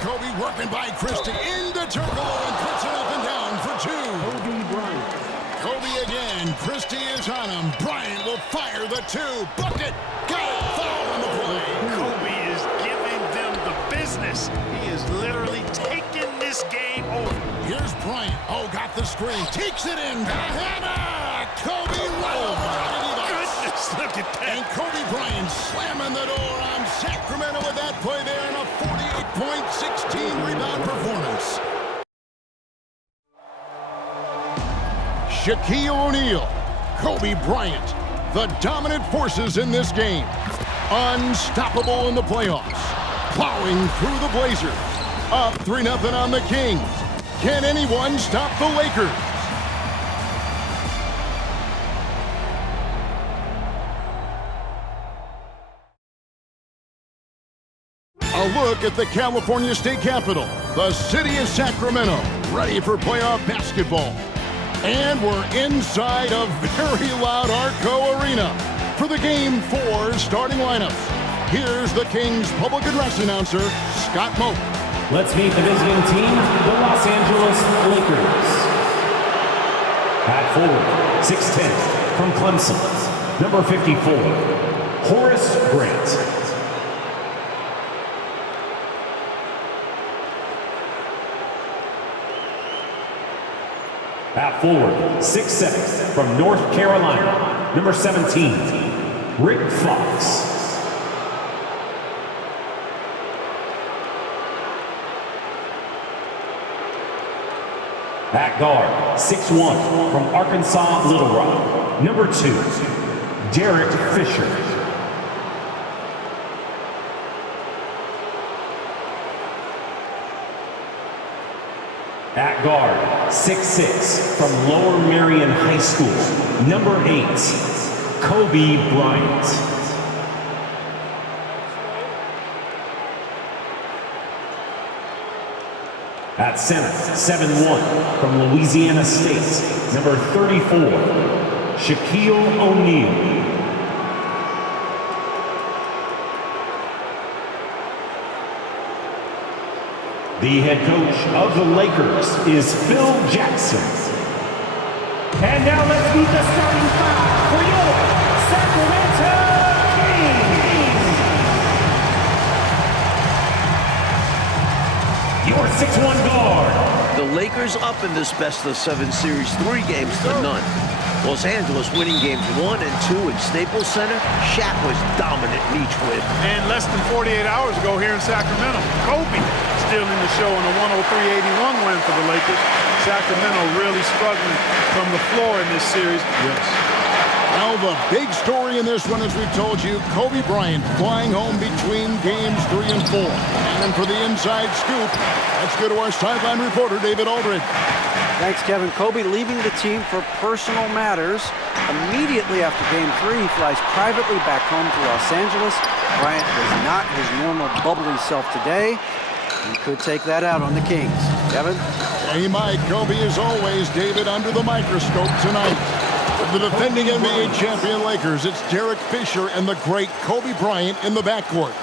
Kobe working by Christie into Turkoglu and puts it up and down for two. Kobe Bryant. Kobe again. Christie is on him. Bryant will fire the two. Bucket. Got it. Foul on the play. Kobe is giving them the business. He is literally taking this game over. Here's Bryant. Oh, got the screen. Takes it in. The hammer. Kobe right over. Goodness, look at that. And Kobe Bryant slamming the door on Sacramento with that play there in a 48-point, 16-rebound performance. Shaquille O'Neal, Kobe Bryant, the dominant forces in this game. Unstoppable in the playoffs. Plowing through the Blazers. Up 3-0 on the Kings. Can anyone stop the Lakers? A look at the California State Capitol, the city of Sacramento, ready for playoff basketball. And we're inside a very loud Arco Arena for the Game 4 starting lineups. Here's the Kings public address announcer, Scott Moak. Let's meet the visiting team, the Los Angeles Lakers. At forward, 6'10", from Clemson, number 54, Horace Grant. At forward, 6'7", from North Carolina, number 17, Rick Fox. At guard, 6'1", from Arkansas Little Rock, number 2, Derek Fisher. At guard, 6'6", from Lower Merion High School, number 8, Kobe Bryant. At center, 7'1", from Louisiana State, number 34, Shaquille O'Neal. The head coach of the Lakers is Phil Jackson. And now let's meet the starting five for your Sacramento Kings. Your 6'1" guard. The Lakers up in this best-of-7 series, 3 games to none. Los Angeles winning games 1 and 2 in Staples Center. Shaq was dominant in each win. And less than 48 hours ago here in Sacramento, Kobe stealing the show in a 103-81 win for the Lakers. Sacramento really struggling from the floor in this series. Yes. Now the big story in this one, as we've told you, Kobe Bryant flying home between games 3 and 4. And then for the inside scoop, let's go to our sideline reporter, David Aldridge. Thanks, Kevin. Kobe leaving the team for personal matters. Immediately after Game 3, he flies privately back home to Los Angeles. Bryant was not his normal bubbly self today. He could take that out on the Kings. Kevin? Hey, Mike. Kobe, as always, David, under the microscope tonight. For the defending NBA champion Lakers, it's Derek Fisher and the great Kobe Bryant in the backcourt.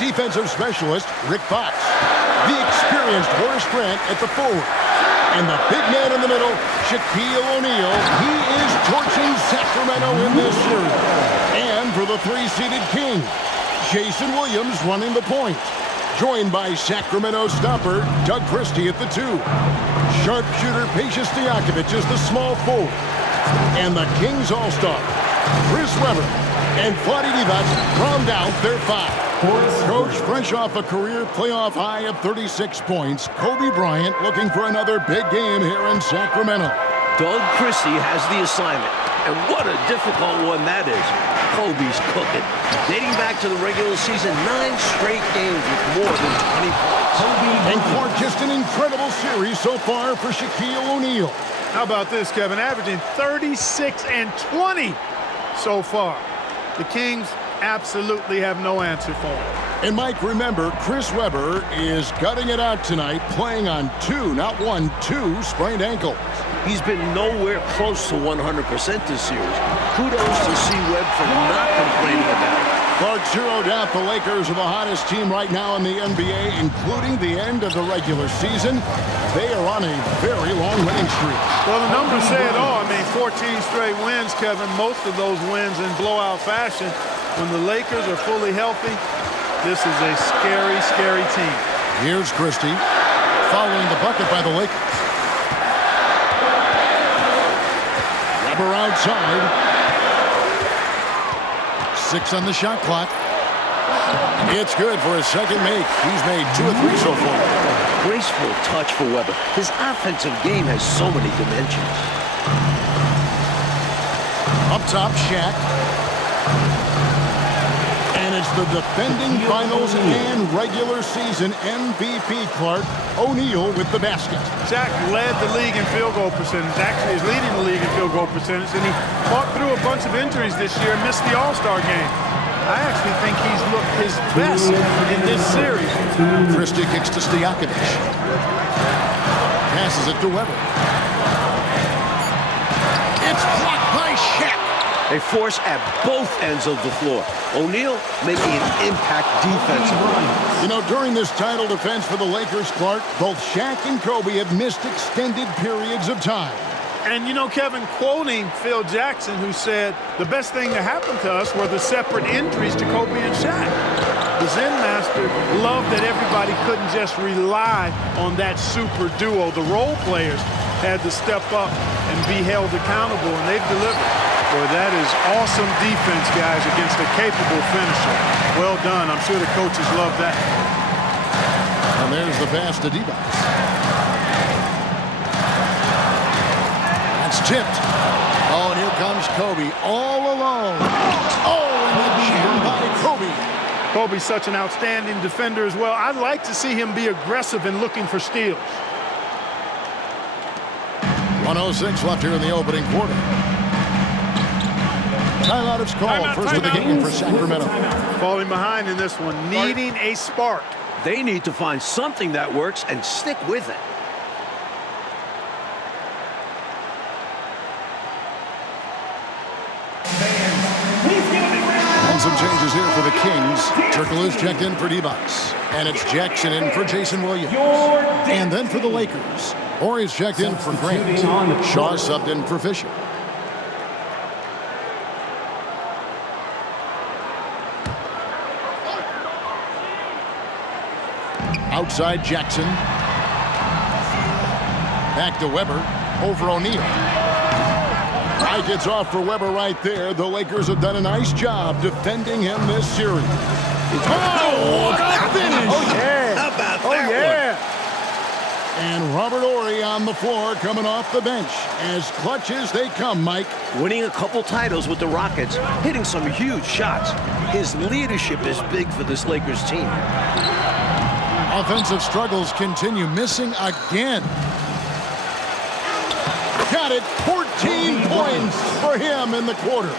Defensive specialist, Rick Fox. The experienced Horace Grant at the forward. And the big man in the middle, Shaquille O'Neal. He is torching Sacramento in this series. And for the 3-seeded King, Jason Williams running the point. Joined by Sacramento stopper Doug Christie at the 2. Sharpshooter Peja Stojakovic is the small forward. And the Kings all-star, Chris Webber and Vlade Divac round out their 5. Coach, fresh off a career playoff high of 36 points, Kobe Bryant looking for another big game here in Sacramento. Doug Christie has the assignment, and what a difficult one that is. Kobe's cooking. Dating back to the regular season, 9 straight games with more than 20 points. And Clark, just an incredible series so far for Shaquille O'Neal. How about this, Kevin? Averaging 36 and 20 so far. The Kings absolutely have no answer for him. And Mike, remember, Chris Webber is gutting it out tonight, playing on 2, not 1, 2 sprained ankles. He's been nowhere close to 100% this series. Kudos to C. Webb for not complaining about it. Clark, zero doubt the Lakers are the hottest team right now in the NBA, including the end of the regular season. They are on a very long winning streak. Well, the numbers say it all. I mean, 14 straight wins, Kevin. Most of those wins in blowout fashion. When the Lakers are fully healthy, this is a scary, scary team. Here's Christie, following the bucket by the Lakers. Weber outside. 6 on the shot clock. It's good for a second make. He's made 2 of 3 so far. Graceful touch for Weber. His offensive game has so many dimensions. Up top, Shaq. And it's the defending finals and regular season MVP, Clark, O'Neal with the basket. Shaq led the league in field goal percentage. Actually, is leading the league in field goal percentage. And he fought through a bunch of injuries this year and missed the All-Star game. I actually think he's looked his best in this series. Christie kicks to Stojakovic. Passes it to Weber. It's blocked by Shaq. A force at both ends of the floor. O'Neal making an impact defensively. You know, during this title defense for the Lakers, Clark, both Shaq and Kobe have missed extended periods of time. And, you know, Kevin, quoting Phil Jackson, who said, the best thing that happened to us were the separate injuries to Kobe and Shaq. The Zen Master loved that everybody couldn't just rely on that super duo. The role players had to step up and be held accountable, and they've delivered. Boy, that is awesome defense, guys, against a capable finisher. Well done. I'm sure the coaches love that. And there's the pass to Divac. It's tipped. Oh, and here comes Kobe all alone. Oh, and the jam by Kobe. Kobe's such an outstanding defender as well. I'd like to see him be aggressive in looking for steals. 1:06 left here in the opening quarter. Timeout is called. First of the game for Sacramento. Falling behind in this one, needing a spark. They need to find something that works and stick with it. And some changes here for the Kings. Turkle is checked in for Divac. And it's Jackson in for Jason Williams. And then for the Lakers, Horry's checked in for Grant. Shaw subbed in for Fisher. Outside Jackson. Back to Weber. Over O'Neal. Right gets off for Weber right there. The Lakers have done a nice job defending him this series. Oh, what a finish! Oh, yeah. How about that one? And Robert Horry on the floor coming off the bench. As clutch as they come, Mike. Winning a couple titles with the Rockets, hitting some huge shots. His leadership is big for this Lakers team. Offensive struggles continue, missing again. Got it, 14 points for him in the quarter.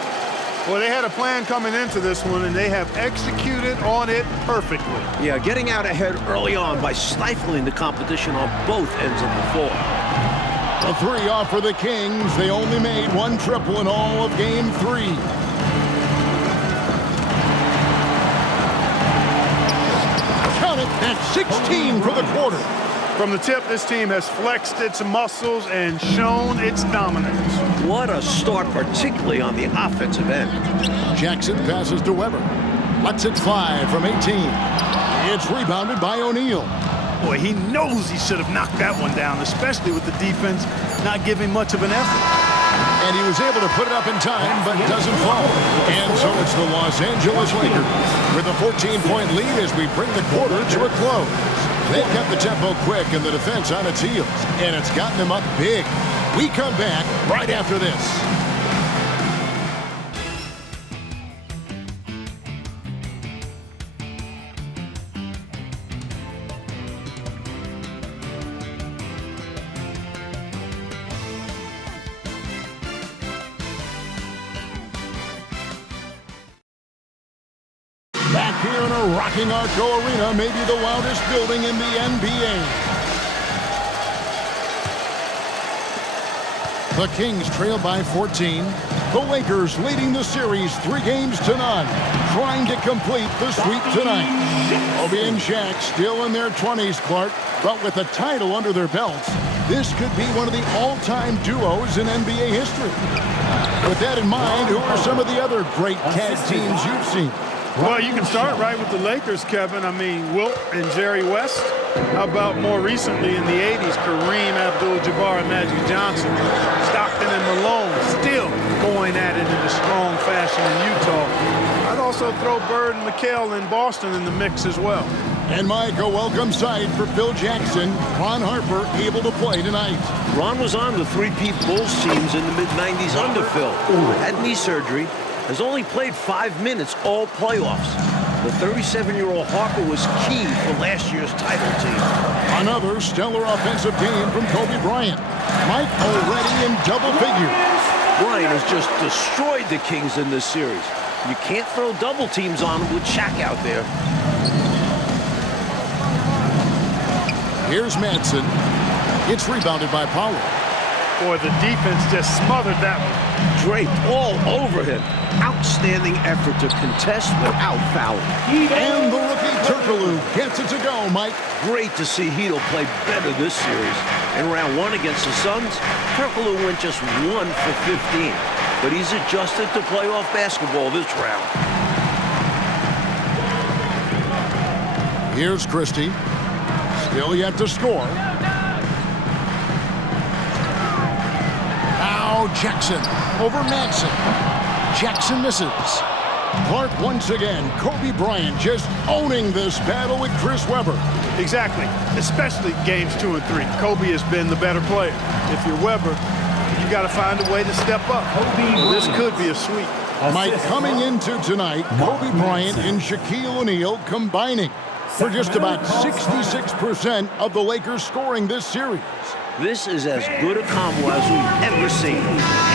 Well, they had a plan coming into this one, and they have executed on it perfectly. Yeah, getting out ahead early on by stifling the competition on both ends of the floor. A 3 off for the Kings. They only made 1 triple in all of Game 3. Count it, that's 16 for the quarter. From the tip, this team has flexed its muscles and shown its dominance. What a start, particularly on the offensive end. Jackson passes to Weber. Lets it fly from 18. It's rebounded by O'Neal. Boy, he knows he should have knocked that one down, especially with the defense not giving much of an effort. And he was able to put it up in time, but doesn't fall. And so it's the Los Angeles Lakers with a 14-point lead as we bring the quarter to a close. They've kept the tempo quick and the defense on its heels, and it's gotten them up big. We come back right after this. Back here in a rocking Arco Arena, maybe the loudest building in the NBA. The Kings trail by 14. The Lakers leading the series 3-0, trying to complete the sweep tonight. Kobe and Shaq still in their 20s, Clark, but with a title under their belts, this could be one of the all-time duos in NBA history. With that in mind, who are some of the other great tag teams you've seen? Well, you can start right with the Lakers, Kevin. I mean, Wilt and Jerry West. How about more recently in the 80s, Kareem Abdul-Jabbar and Magic Johnson. Stockton and Malone still going at it in a strong fashion in Utah. I'd also throw Bird and McHale in Boston in the mix as well. And Mike, a welcome sight for Phil Jackson. Ron Harper able to play tonight. Ron was on the three-peat Bulls teams in the mid-90s under Phil. Had knee surgery, has only played 5 minutes all playoffs. The 37-year-old Harper was key for last year's title team. Another stellar offensive game from Kobe Bryant. Mike already in double figures. Bryant has just destroyed the Kings in this series. You can't throw double teams on him with Shaq out there. Here's Madsen. It's rebounded by Powell. Boy, the defense just smothered that one. Draped all over him. Outstanding effort to contest without fouling. And the rookie Turkoglu gets it to go, Mike. Great to see Hedo play better this series. In round 1 against the Suns, Turkoglu went just 1 for 15. But he's adjusted to playoff basketball this round. Here's Christie. Still yet to score. Now Jackson over Madsen. Jackson misses. Clark once again. Kobe Bryant just owning this battle with Chris Webber. Exactly, especially games 2 and 3. Kobe has been the better player. If you're Webber, you got to find a way to step up. This could be a sweep. Mike, coming into tonight, Kobe Bryant and Shaquille O'Neal combining for just about 66% of the Lakers scoring this series. This is as good a combo as we've ever seen.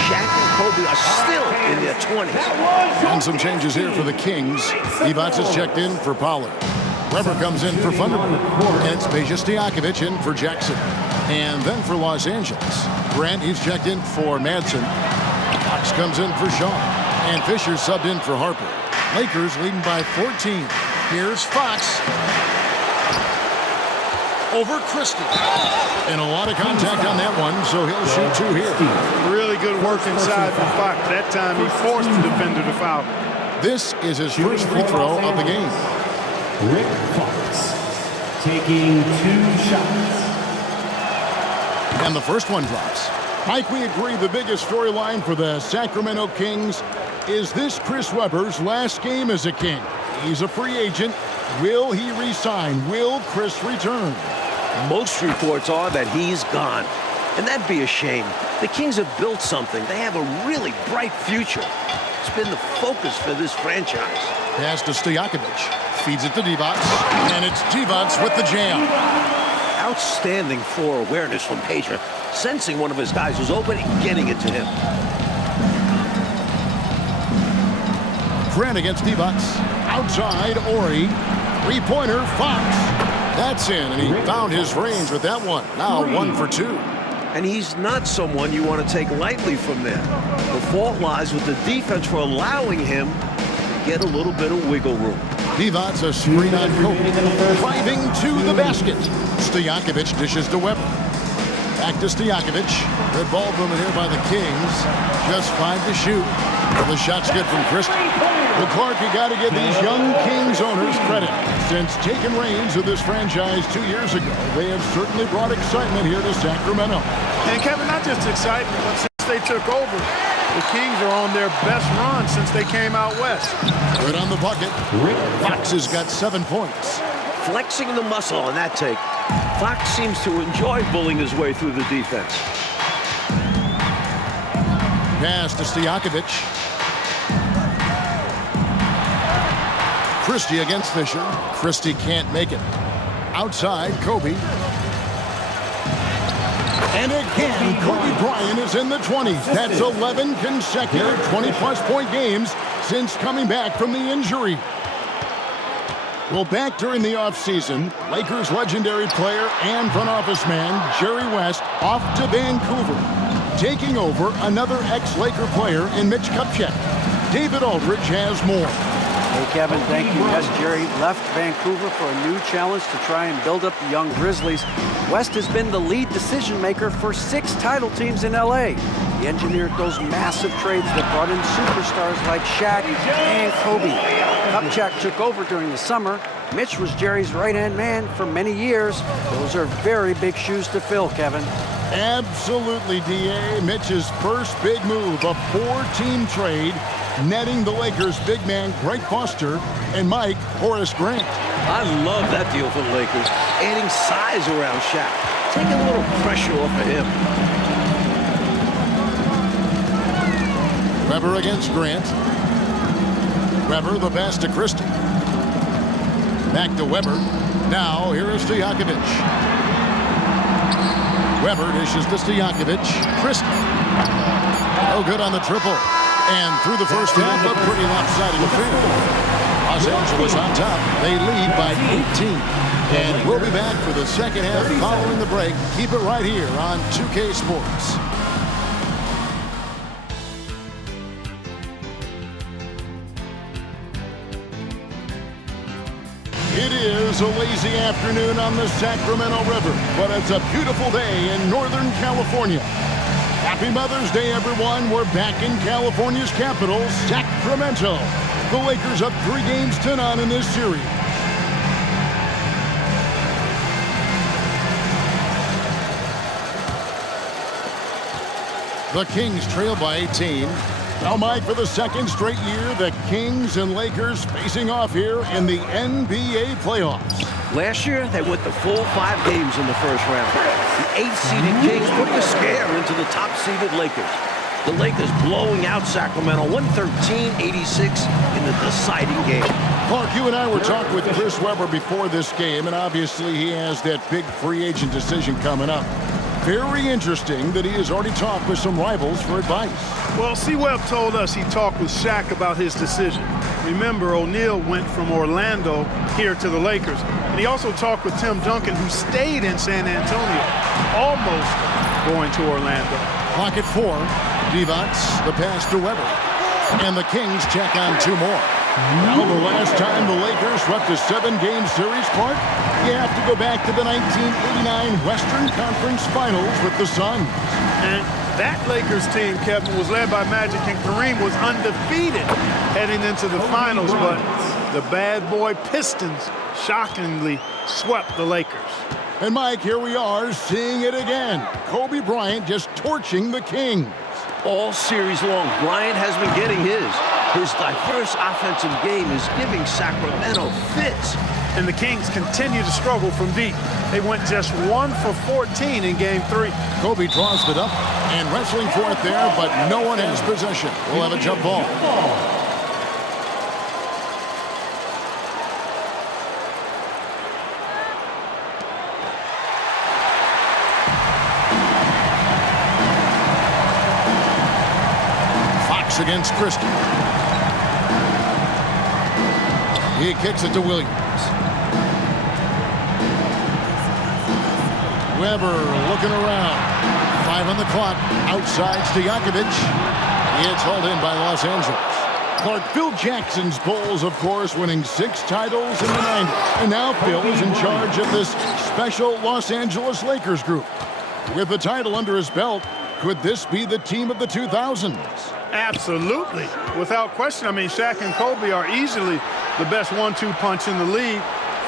Shaq and Kobe are still in their 20s. And some changes here for the Kings. Divac is checked in for Pollard. Webber comes in for Thunderbird. And it's Peja Stojakovic in for Jackson. And then for Los Angeles, Grant, he's checked in for Madsen. Fox comes in for Shaw. And Fisher subbed in for Harper. Lakers leading by 14. Here's Fox. Over Christie. And a lot of contact on that one, so he'll shoot 2 here. Really good work inside from Fox. That time he forced the defender to foul. This is his first free throw of the game. Rick Fox taking 2 shots. And the first one drops. Mike, we agree the biggest storyline for the Sacramento Kings is this Chris Webber's last game as a King. He's a free agent. Will he resign? Will Chris return? Most reports are that he's gone. And that'd be a shame. The Kings have built something. They have a really bright future. It's been the focus for this franchise. Pass to Stojakovic. Feeds it to Divac. And it's Divac with the jam. Outstanding floor awareness from Peja. Sensing one of his guys was open and getting it to him. Grant against Divac. Outside, Ori. Three-pointer, Fox. That's in, and he found his range with that one. Now 1 for 2. And he's not someone you want to take lightly from there. The fault lies with the defense for allowing him to get a little bit of wiggle room. Divac a screen on Kobe. Driving to the basket. Stojakovic dishes to Webber. Back to Stojakovic. Good ball movement here by the Kings. Just 5 to shoot. The shot's good from Christie. Well, Clark, you got to give these young Kings owners credit. Since taking reins of this franchise 2 years ago, they have certainly brought excitement here to Sacramento. And Kevin, not just excitement, but since they took over, the Kings are on their best run since they came out west. Good on the bucket. Fox has got 7 points. Flexing the muscle on that take. Fox seems to enjoy bullying his way through the defense. Pass to Stojakovic. Christie against Fisher. Christie can't make it. Outside, Kobe. And again, Kobe Bryant is in the 20s. That's 11 consecutive 20-plus point games since coming back from the injury. Well, back during the offseason, Lakers legendary player and front office man Jerry West off to Vancouver. taking over another ex-Laker player in Mitch Kupchak. David Aldridge has more. Hey, Kevin, thank you. Yes, Jerry left Vancouver for a new challenge to try and build up the young Grizzlies. West has been the lead decision maker for 6 title teams in LA. He engineered those massive trades that brought in superstars like Shaq and Kobe. Kupchak took over during the summer. Mitch was Jerry's right-hand man for many years. Those are very big shoes to fill, Kevin. Absolutely, D.A. Mitch's first big move, a 4-team trade, netting the Lakers' big man Greg Foster and Mike Horace Grant. I love that deal for the Lakers, adding size around Shaq, taking a little pressure off of him. Weber against Grant. Weber the pass to Christie. Back to Weber. Now here is Stojakovic. Weber dishes to Stojakovic. Christie. No good on the triple. And through the first half, a pretty lopsided affair. Los Angeles on top. They lead by 18. And we'll be back for the second half following the break. Keep it right here on 2K Sports. It is a lazy afternoon on the Sacramento River, but it's a beautiful day in Northern California. Happy Mother's Day, everyone. We're back in California's capital, Sacramento. The Lakers up 3 games to none in this series. The Kings trail by 18. Now, Mike, for the second straight year, the Kings and Lakers facing off here in the NBA playoffs. Last year, they went the full 5 games in the first round. The 8th-seeded Kings putting a scare into the top-seeded Lakers. The Lakers blowing out Sacramento 113-86 in the deciding game. Clark, you and I were talking with Chris Webber before this game, and obviously he has that big free agent decision coming up. Very interesting that he has already talked with some rivals for advice. Well, C-Webb told us he talked with Shaq about his decision. Remember, O'Neal went from Orlando here to the Lakers. And he also talked with Tim Duncan, who stayed in San Antonio, almost going to Orlando. Clock at 4. Divac, the pass to Weber. And the Kings check on 2 more. Now, the last time the Lakers swept a 7-game series, Clark, you have to go back to the 1989 Western Conference Finals with the Suns. And that Lakers team, Kevin, was led by Magic, and Kareem was undefeated heading into the finals, but the bad boy Pistons shockingly swept the Lakers. And, Mike, here we are seeing it again. Kobe Bryant just torching the Kings. All series long, Bryant has been getting his. His diverse offensive game is giving Sacramento fits. And the Kings continue to struggle from deep. They went just 1 for 14 in Game 3. Kobe draws it up and wrestling for it there, but no one has possession. We'll have a jump ball. Fox against Christie. He kicks it to Williams. Weber looking around. 5 on the clock. Outside Stojakovic. It's hauled in by Los Angeles. Clark, Phil Jackson's Bulls, of course, winning 6 titles in the 90s. And now Phil is in charge of this special Los Angeles Lakers group. With the title under his belt, could this be the team of the 2000s? Absolutely. Without question. I mean, Shaq and Kobe are easily the best 1-2 punch in the league.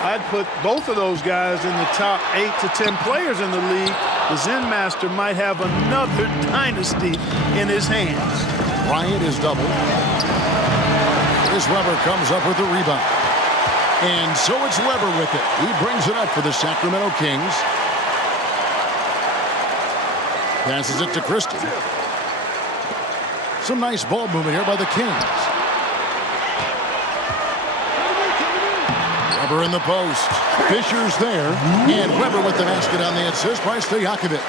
I'd put both of those guys in the top 8 to 10 players in the league. The Zen Master might have another dynasty in his hands. Bryant is doubled. This Weber comes up with the rebound. And so it's Weber with it. He brings it up for the Sacramento Kings. Passes it to Christie. Some nice ball movement here by the Kings. Weber in the post. Fisher's there. And Weber with the basket on the assist by Stojakovic.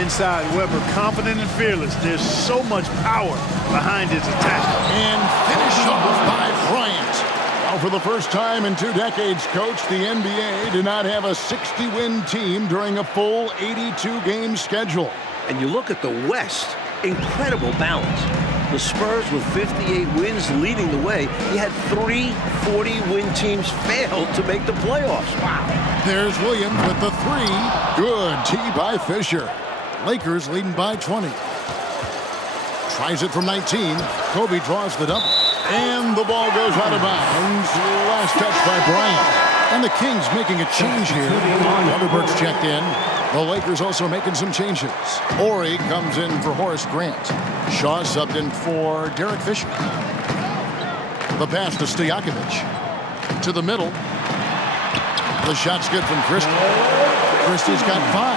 Inside, Weber confident and fearless. There's so much power behind his attack. And finished off by Bryant. Now, for the first time in 2 decades, Coach, the NBA did not have a 60-win team during a full 82-game schedule. And you look at the West, incredible balance. The Spurs with 58 wins leading the way. You had 3 40-win teams fail to make the playoffs. Wow. There's Williams with the 3. Good tee by Fisher. Lakers leading by 20. Tries it from 19. Kobe draws the double. And the ball goes out of bounds. Last touch by Bryant. And the Kings making a change here. Wonderberg's checked in. The Lakers also making some changes. Ori comes in for Horace Grant. Shaw subbed in for Derek Fisher. The pass to Stojakovic. To the middle. The shot's good from Christie. Christie's got 5.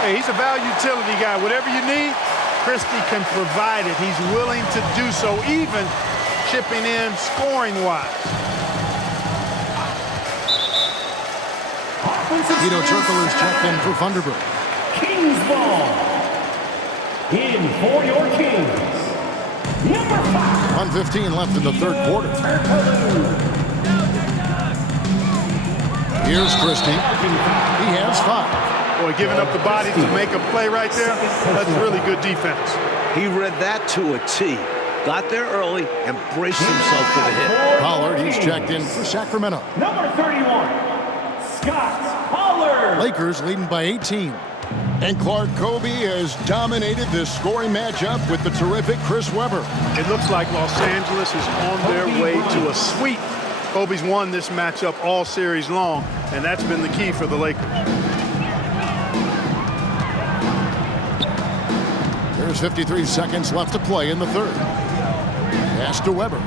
Hey, he's a value utility guy. Whatever you need, Christie can provide it. He's willing to do so, even chipping in scoring-wise. Vito Turkler's checked in for Thunderbird. Kings ball. In for your Kings. Number 5. 1:15 left in the third quarter. Here's Christie. He has 5. Boy, giving up the body to make a play right there, that's really good defense. He read that to a T. Got there early and braced himself for the hit. Pollard, he's checked in for Sacramento. Number 31, Scott Pollard. Lakers leading by 18. And Clark, Kobe has dominated this scoring matchup with the terrific Chris Webber. It looks like Los Angeles is on their way to a sweep. Kobe's won this matchup all series long, and that's been the key for the Lakers. There's 53 seconds left to play in the third. Pass to Webber.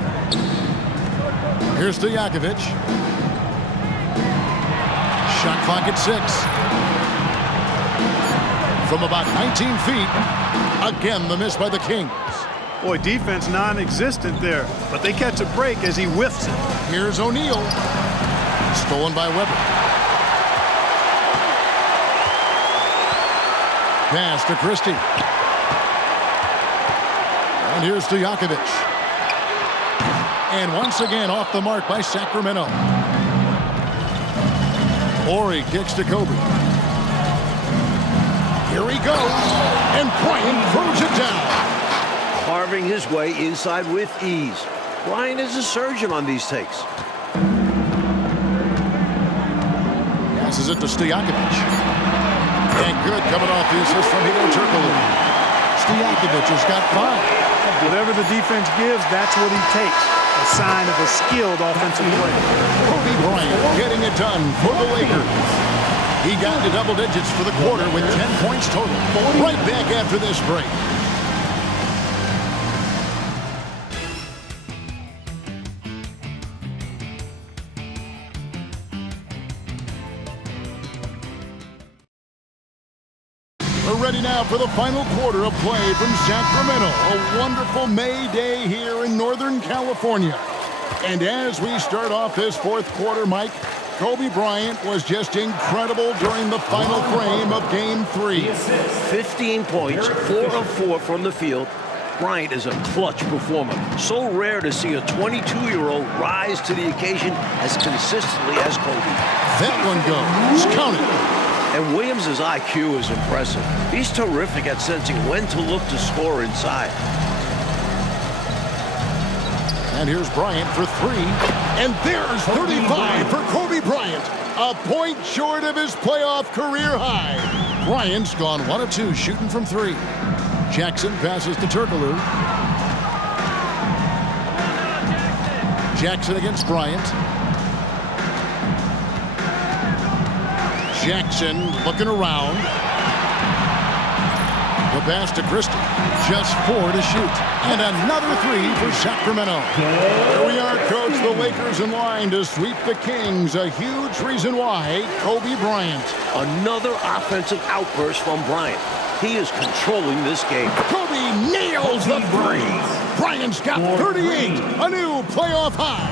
Here's Stojakovic. Shot clock at 6. From about 19 feet. Again, the miss by the Kings. Boy, defense non-existent there, but they catch a break as he whiffs it. Here's O'Neal. Stolen by Webber. Pass to Christie. And here's Stojakovic. And once again off the mark by Sacramento. Ori kicks to Kobe. Here he goes. And Bryant throws it down. Carving his way inside with ease. Bryant is a surgeon on these takes. Passes it to Stojakovic. And good coming off the assist from Vito Turkler. Stojakovic has got 5. Whatever the defense gives, that's what he takes. A sign of a skilled offensive player. Kobe Bryant getting it done for the Lakers. He got to double digits for the quarter with 10 points total. Right back after this break. We're ready now for the final quarter of play from Sacramento. A wonderful May day here in Northern California. And as we start off this fourth quarter, Mike, Kobe Bryant was just incredible during the final frame of Game 3. 15 points, 4 of 4 from the field. Bryant is a clutch performer. So rare to see a 22-year-old rise to the occasion as consistently as Kobe. That one goes. Count it. And Williams' IQ is impressive. He's terrific at sensing when to look to score inside. And here's Bryant for 3. And there's 35 for Kobe Bryant. A point short of his playoff career high. Bryant's gone 1 of 2 shooting from 3. Jackson passes to Turkoglu. Jackson against Bryant. Jackson looking around. The pass to Christie. Just 4 to shoot. And another 3 for Sacramento. Here we are, Coach. The Lakers in line to sweep the Kings. A huge reason why Kobe Bryant. Another offensive outburst from Bryant. He is controlling this game. Kobe nails the 3. Bryant's got 38. A new playoff high.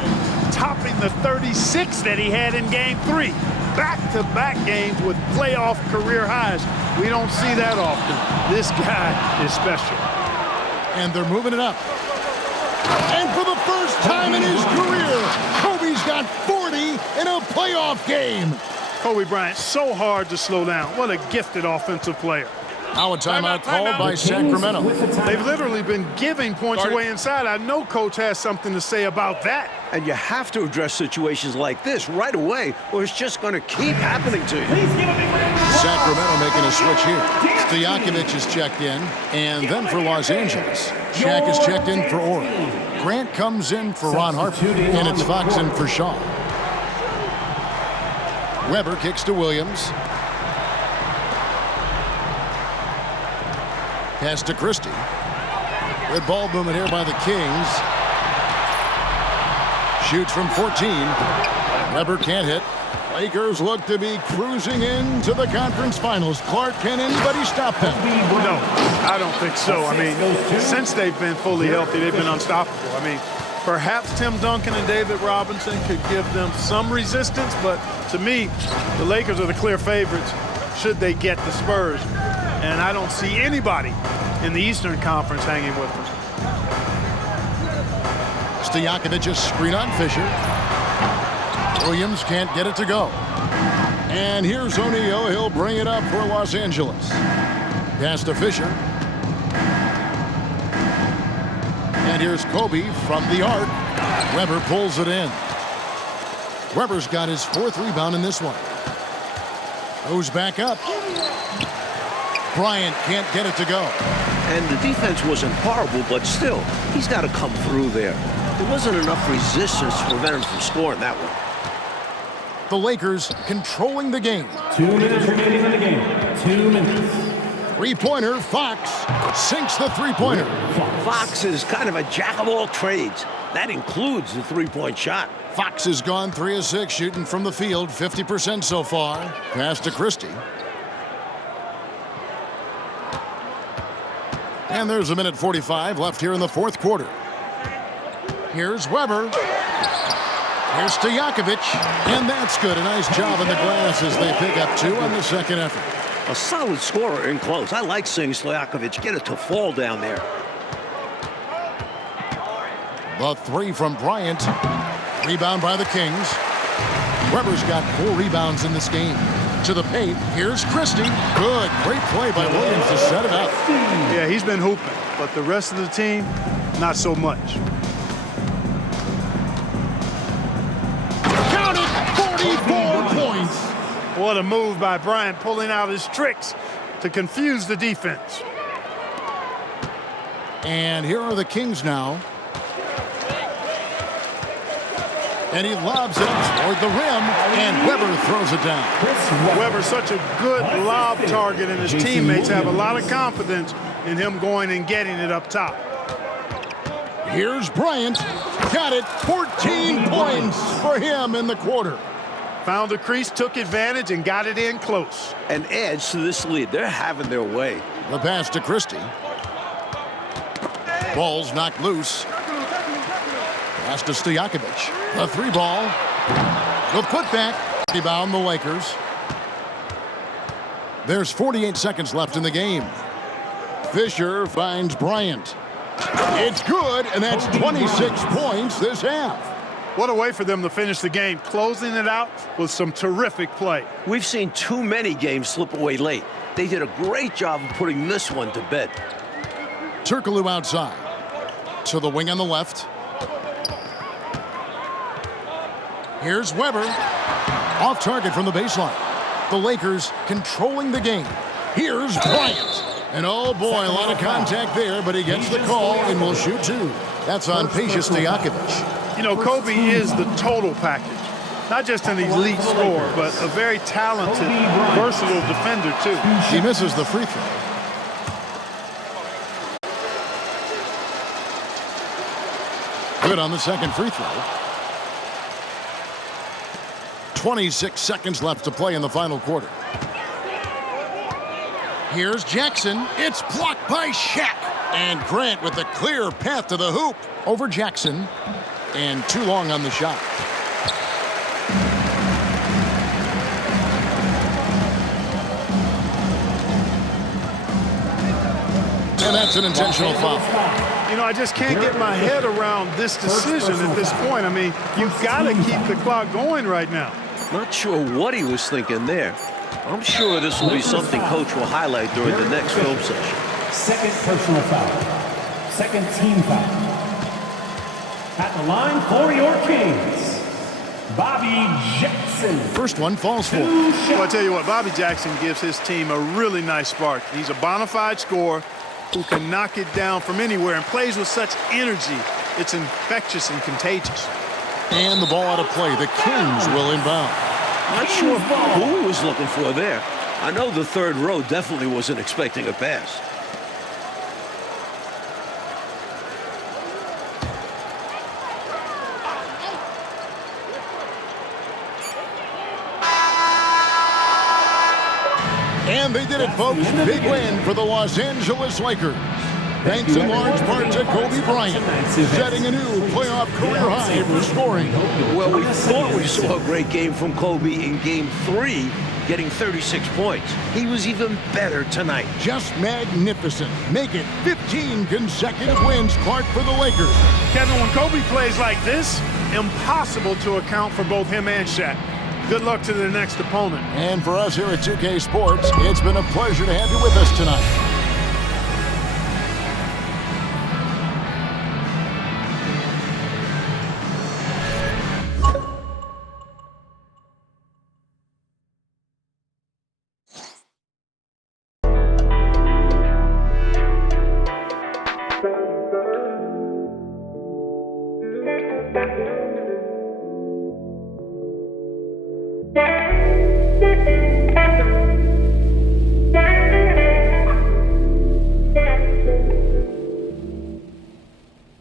Topping the 36 that he had in Game 3. Back-to-back games with playoff career highs. We don't see that often. This guy is special. And they're moving it up. And for the first time in his career, Kobe's got 40 in a playoff game. Kobe Bryant, so hard to slow down. What a gifted offensive player. Now a timeout called by Sacramento. They've literally been giving points away inside. I know Coach has something to say about that. And you have to address situations like this right away, or it's just going to keep happening to you. Sacramento making a switch here. Stojakovic is checked in, and then for Los Angeles, Shaq is checked in for Oregon. Grant comes in for Ron Harper, and it's Fox in for Shaw. Weber kicks to Williams. Pass to Christie. Good ball movement here by the Kings. Shoots from 14. Weber can't hit. Lakers look to be cruising into the conference finals. Clark, can anybody stop them? No, I don't think so. I mean, since they've been fully healthy, they've been unstoppable. I mean, perhaps Tim Duncan and David Robinson could give them some resistance, but to me, the Lakers are the clear favorites should they get the Spurs. And I don't see anybody in the Eastern Conference hanging with them. Stojakovic's screen on Fisher. Williams can't get it to go. And here's O'Neal. He'll bring it up for Los Angeles. Pass to Fisher. And here's Kobe from the arc. Weber pulls it in. Weber's got his 4th rebound in this one. Goes back up. Bryant can't get it to go. And the defense wasn't horrible, but still, he's got to come through there. There wasn't enough resistance to prevent him from scoring that one. The Lakers controlling the game. 2 minutes remaining in the game. 2 minutes. Three-pointer, Fox sinks the three-pointer. Fox is kind of a jack of all trades. That includes the three-point shot. Fox has gone 3 of 6 shooting from the field, 50% so far. Pass to Christie. And there's a minute 45 left here in the 4th quarter. Here's Weber. Here's Stojakovic. And that's good. A nice job on the glass as they pick up 2 on the second effort. A solid scorer in close. I like seeing Stojakovic get it to fall down there. The 3 from Bryant. Rebound by the Kings. Weber's got 4 rebounds in this game. To the paint. Here's Christie. Good. Great play by Williams to set it up. Yeah, he's been hooping, but the rest of the team, not so much. Count it. 44 points. What a move by Bryant, pulling out his tricks to confuse the defense. And here are the Kings now. And he lobs it toward the rim, and Weber throws it down. Weber's such a good lob target, and his teammates have a lot of confidence in him going and getting it up top. Here's Bryant. Got it. 14 points for him in the quarter. Found a crease, took advantage, and got it in close. And adds to this lead. They're having their way. The pass to Christie. Ball's knocked loose. Pass to Stojakovic. The 3 ball. The putback. Rebound the Lakers. There's 48 seconds left in the game. Fisher finds Bryant. It's good, and that's 26 points this half. What a way for them to finish the game, closing it out with some terrific play. We've seen too many games slip away late. They did a great job of putting this one to bed. Turkoglu outside. To the wing on the left. Here's Weber. Off target from the baseline. The Lakers controlling the game. Here's Bryant. And oh boy, a lot of contact there, but he gets the call and will shoot 2. That's on Peja Stojakovic. You know, Kobe is the total package. Not just an elite scorer, but a very talented, versatile defender, too. He misses the free throw. Good on the second free throw. 26 seconds left to play in the final quarter. Here's Jackson. It's blocked by Shaq. And Grant with the clear path to the hoop over Jackson. And too long on the shot. And that's an intentional foul. You know, I just can't get my head around this decision at this point. I mean, you've got to keep the clock going right now. Not sure what he was thinking there. I'm sure this will be something Coach will highlight during the next film session. Second personal foul. Second team foul. At the line for your Kings, Bobby Jackson. First one falls for. Well, I tell you what, Bobby Jackson gives his team a really nice spark. He's a bona fide scorer who can knock it down from anywhere and plays with such energy. It's infectious and contagious. And the ball out of play. The Kings will inbound. Not sure who he was looking for there. I know the third row definitely wasn't expecting a pass. And they did it, folks. Big win for the Los Angeles Lakers. Thanks in large part to Kobe Bryant, setting a new playoff career high for scoring. Well, we thought we saw a great game from Kobe in Game 3, getting 36 points. He was even better tonight. Just magnificent. Make it 15 consecutive wins, Clark, for the Lakers. Kevin, when Kobe plays like this, impossible to account for both him and Shaq. Good luck to the next opponent. And for us here at 2K Sports, it's been a pleasure to have you with us tonight.